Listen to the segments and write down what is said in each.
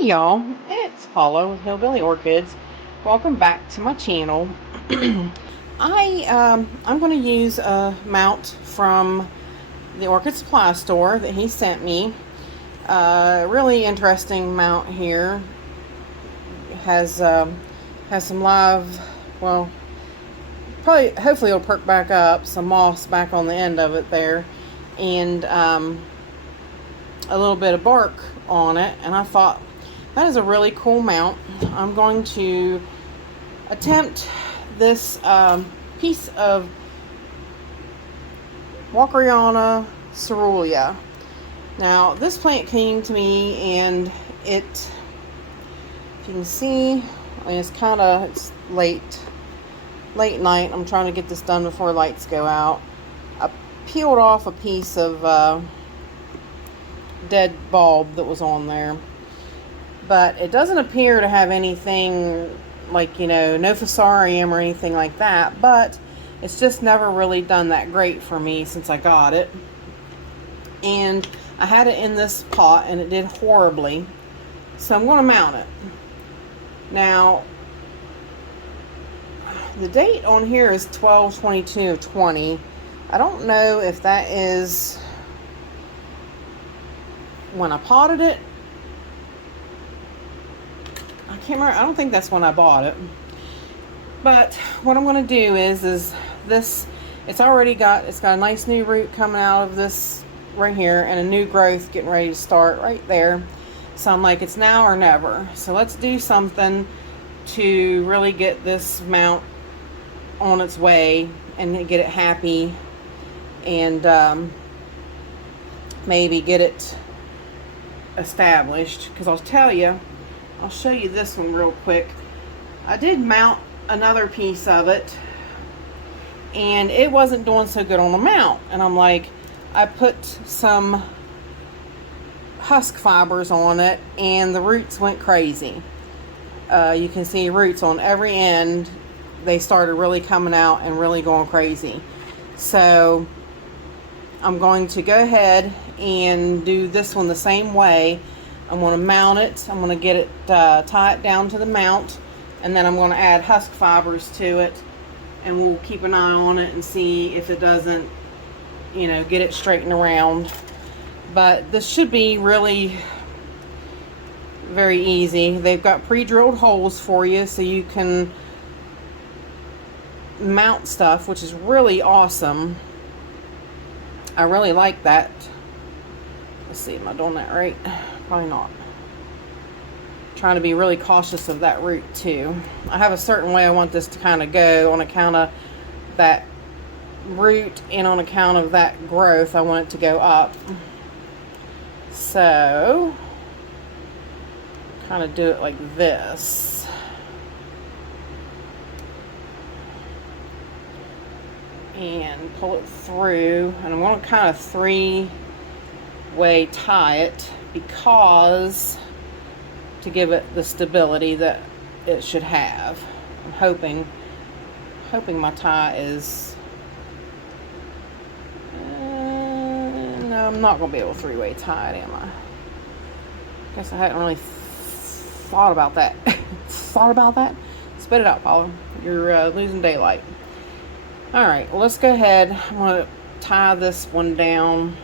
Hey y'all, it's Paula with Hillbilly Orchids. Welcome back to my channel. I'm going to use a mount from the Orchid Supply Store that he sent me. Really interesting mount here. Has some live, well, hopefully it'll perk back up, some moss back on the end of it there, and a little bit of bark on it. And I thought, that is a really cool mount. I'm going to attempt this piece of Walkeriana coerulea. Now, this plant came to me, and if you can see, it's late night. I'm trying to get this done before lights go out. I peeled off a piece of dead bulb that was on there. But it doesn't appear to have anything like, no fusarium or anything like that. But it's just never really done that great for me since I got it. And I had it in this pot and it did horribly. So I'm going to mount it. Now, the date on here is 12/22/20. I don't know if that is when I potted it. I can't remember. I don't think that's when I bought it. But what I'm going to do is this, it's got a nice new root coming out of this right here, and a new growth getting ready to start right there. So I'm like, it's now or never. So let's do something to really get this mount on its way and get it happy, and maybe get it established. Because I'll show you this one real quick. I did mount another piece of it, and it wasn't doing so good on the mount. And I'm like, I put some husk fibers on it, and the roots went crazy. You can see roots on every end. They started really coming out and really going crazy. So I'm going to go ahead and do this one the same way. I'm going to mount it. I'm going to get it, tie it down to the mount, and then I'm going to add husk fibers to it, and we'll keep an eye on it and see if it doesn't, get it straightened around. But this should be really very easy. They've got pre-drilled holes for you so you can mount stuff, which is really awesome. I really like that. Let's see, am I doing that right? Probably not. Trying to be really cautious of that root too. I have a certain way I want this to kind of go on account of that root, and on account of that growth I want it to go up. So kind of do it like this. And pull it through, and I'm going to kind of three-way tie it, because to give it the stability that it should have. I'm hoping my tie is no, I'm not going to be able to three-way tie it, am I? Guess I hadn't really thought about that. Spit it out, Paula. You're losing daylight. Alright, well, let's go ahead. I'm going to tie this one down.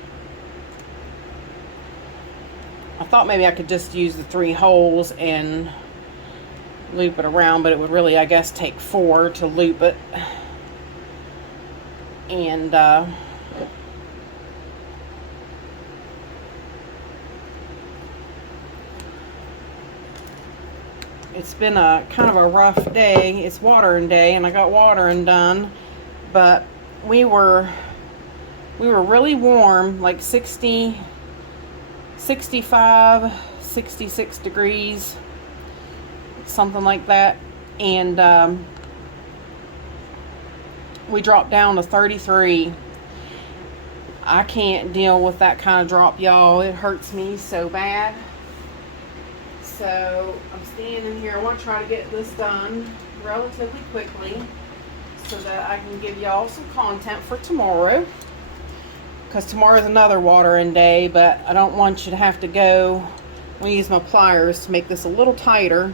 I thought maybe I could just use the 3 holes and loop it around, but it would really, I guess, take 4 to loop it. And it's been a kind of a rough day. It's watering day, and I got watering done, but we were really warm, like 60, 65, 66 degrees, something like that. And we dropped down to 33. I can't deal with that kind of drop, y'all. It hurts me so bad. So I'm standing here. I want to try to get this done relatively quickly so that I can give y'all some content for tomorrow. Because tomorrow is another watering day, but I don't want you to have to go I'm going to use my pliers to make this a little tighter.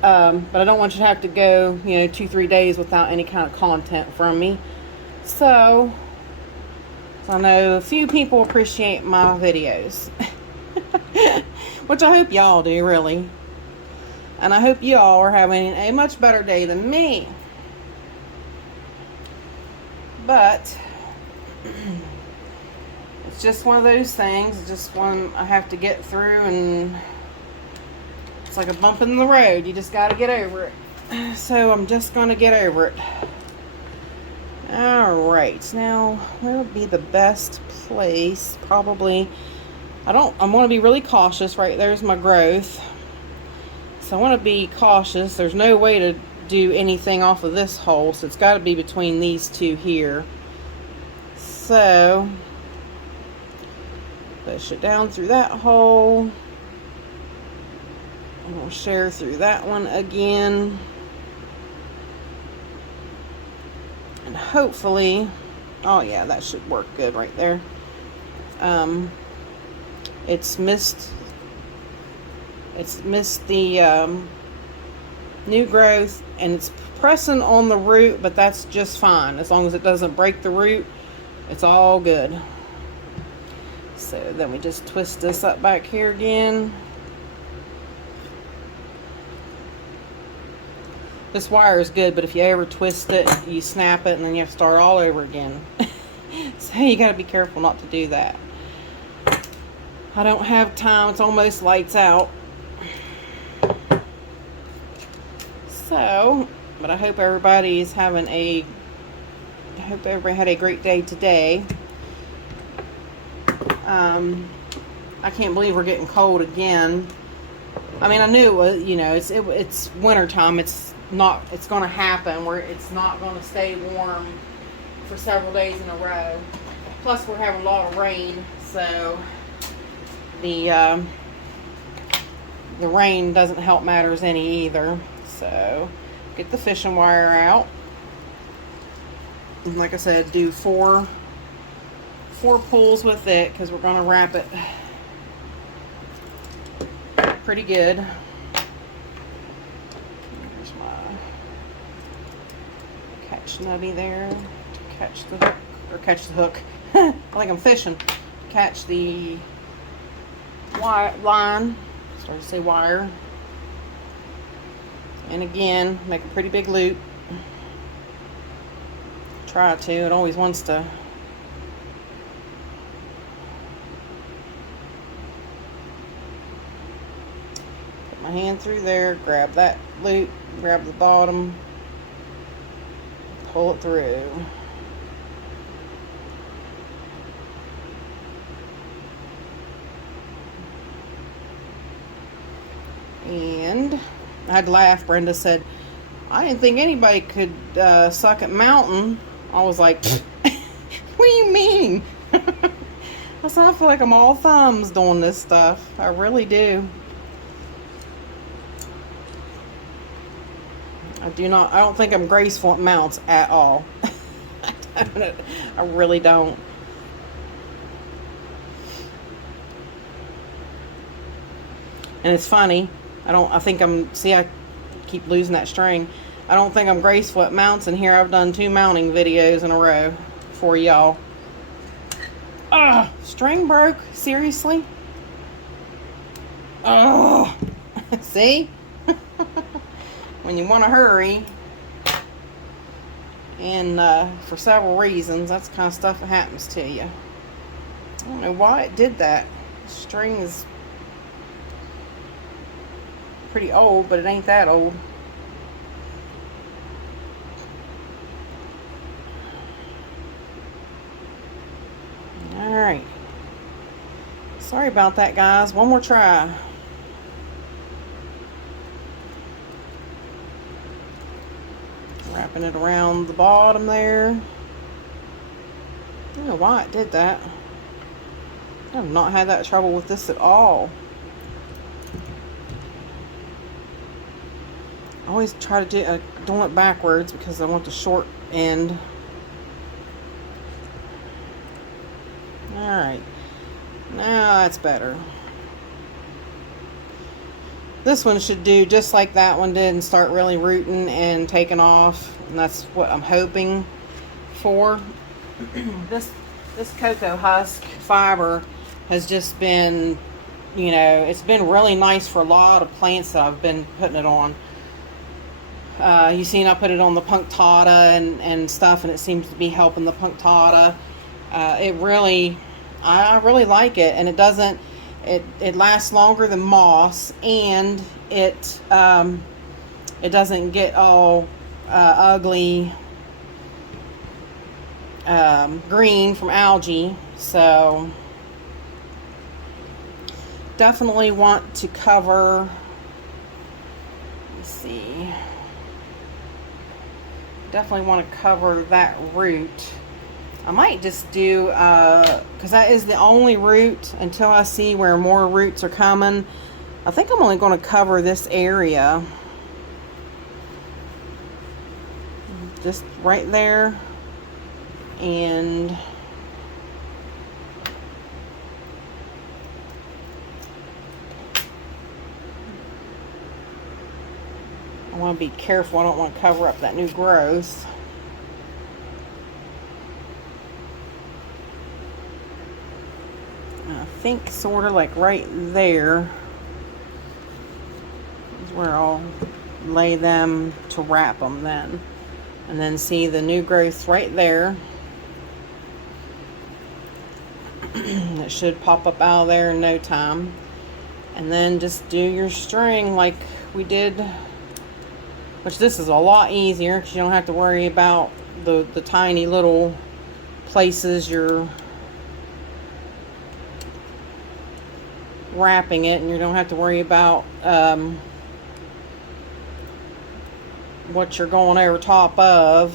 But I don't want you to have to go, 2-3 days without any kind of content from me. So I know a few people appreciate my videos. Which I hope y'all do, really. And I hope y'all are having a much better day than me. But it's just one of those things. It's just one I have to get through, and it's like a bump in the road. You just got to get over it. So I'm just going to get over it. Alright, now where would be the best place? Probably, I want to be really cautious. Right there's my growth. So I want to be cautious. There's no way to do anything off of this hole, so it's got to be between these two here. So push it down through that hole. And we'll share through that one again. And hopefully, oh yeah, that should work good right there. It's missed the new growth, and it's pressing on the root, but that's just fine. As long as it doesn't break the root, it's all good. So then we just twist this up back here again. This wire is good, but if you ever twist it, you snap it, and then you have to start all over again. So you got to be careful not to do that. I don't have time. It's almost lights out. So, but I hope everybody's having I hope everybody had a great day today. I can't believe we're getting cold again. I mean, I knew it was, it's winter time. It's going to happen where it's not going to stay warm for several days in a row. Plus, we're having a lot of rain, so the rain doesn't help matters any either. So, get the fishing wire out. And like I said, do four pulls with it, because we're going to wrap it pretty good. There's my catch nubby there to catch the hook, or catch the hook. I think I'm fishing. Catch the line. Start to say wire. And again, make a pretty big loop. Try to. It always wants to. Put my hand through there, grab that loop, grab the bottom, pull it through. And I had to laugh. Brenda said, I didn't think anybody could suck at mountain. I was like, what do you mean? I said, I feel like I'm all thumbs doing this stuff. I really do. I don't think I'm graceful at mounts at all. I really don't. And it's funny. I keep losing that string. I don't think I'm graceful at mounts, and here I've done 2 mounting videos in a row for y'all. Ugh, string broke? Seriously? Oh, see? When you want to hurry, and for several reasons, that's the kind of stuff that happens to you. I don't know why it did that. The string is pretty old, but it ain't that old. Alright. Sorry about that, guys. One more try. Wrapping it around the bottom there. I don't know why it did that. I have not had that trouble with this at all. I always try to do doing it backwards because I want the short end. Alright. Now that's better. this one should do just like that one did and start really rooting and taking off. And that's what I'm hoping for. This cocoa husk fiber has just been, you know, it's been really nice for a lot of plants that I've been putting it on. You've seen I put it on the punctata and stuff, and it seems to be helping the punctata. I really like it, and it lasts longer than moss, and it doesn't get all ugly green from algae. So definitely want to cover, let's see, definitely want to cover that root. I might just do, because that is the only root until I see where more roots are coming. I think I'm only going to cover this area. Just right there. And I want to be careful. I don't want to cover up that new growth. I think sort of like right there is where I'll lay them to wrap them then. And then see the new growth right there. It should pop up out of there in no time. And then just do your string like we did, which this is a lot easier because you don't have to worry about the tiny little places you're wrapping it, and you don't have to worry about what you're going over top of.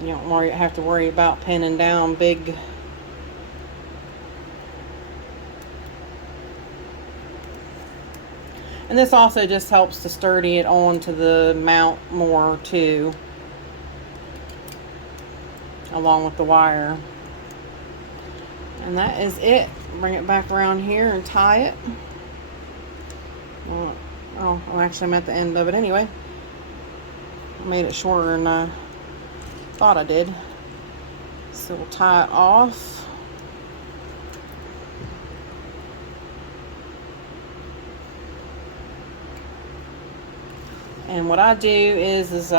You don't have to worry about pinning down big and this also just helps to sturdy it onto the mount more too, along with the wire. And that is it. Bring it back around here and tie it. Well, actually I'm at the end of it anyway. I made it shorter than I thought I did. So we'll tie it off. And what I do is let's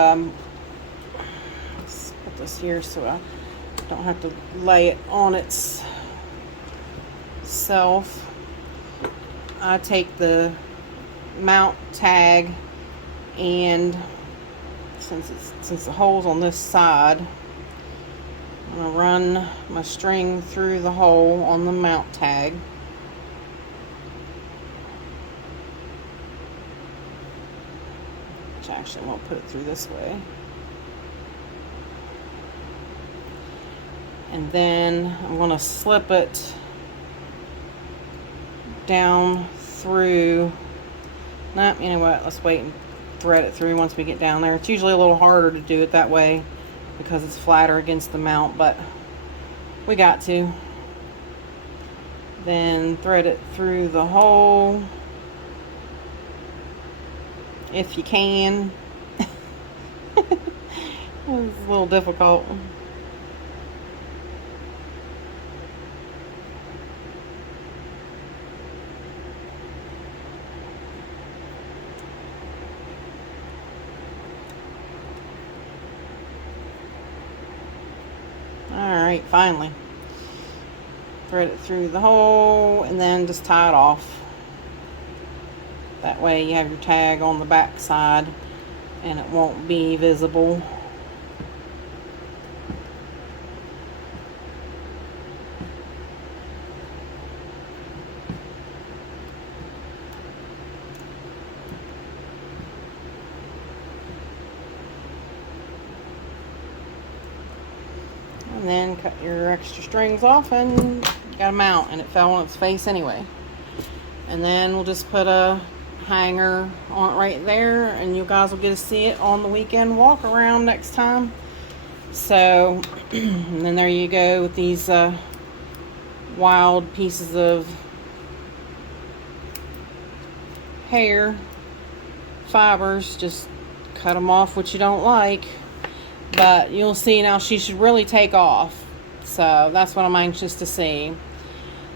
put this here so I don't have to lay it on its self. I take the mount tag, and since the hole's on this side, I'm going to run my string through the hole on the mount tag. Which actually won't put it through this way. And then I'm going to slip it down through. Nah, you know what? Let's wait and thread it through once we get down there. It's usually a little harder to do it that way because it's flatter against the mount, but we got to. Then thread it through the hole if you can. It's a little difficult. Alright, finally. Thread it through the hole and then just tie it off. That way you have your tag on the back side and it won't be visible. And then cut your extra strings off and you got a mount, and it fell on its face anyway. And then we'll just put a hanger on it right there, and you guys will get to see it on the weekend walk around next time. So and then there you go with these wild pieces of hair fibers. Just cut them off what you don't like. But you'll see now she should really take off. So that's what I'm anxious to see.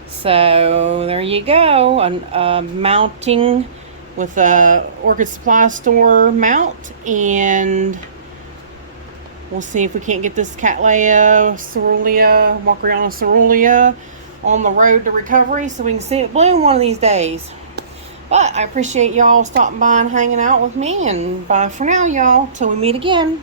So there you go. A mounting with a Orchid Supply Store mount. And we'll see if we can't get this Cattleya Walkeriana coerulea on the road to recovery so we can see it bloom one of these days. But I appreciate y'all stopping by and hanging out with me. And bye for now, y'all. Till we meet again.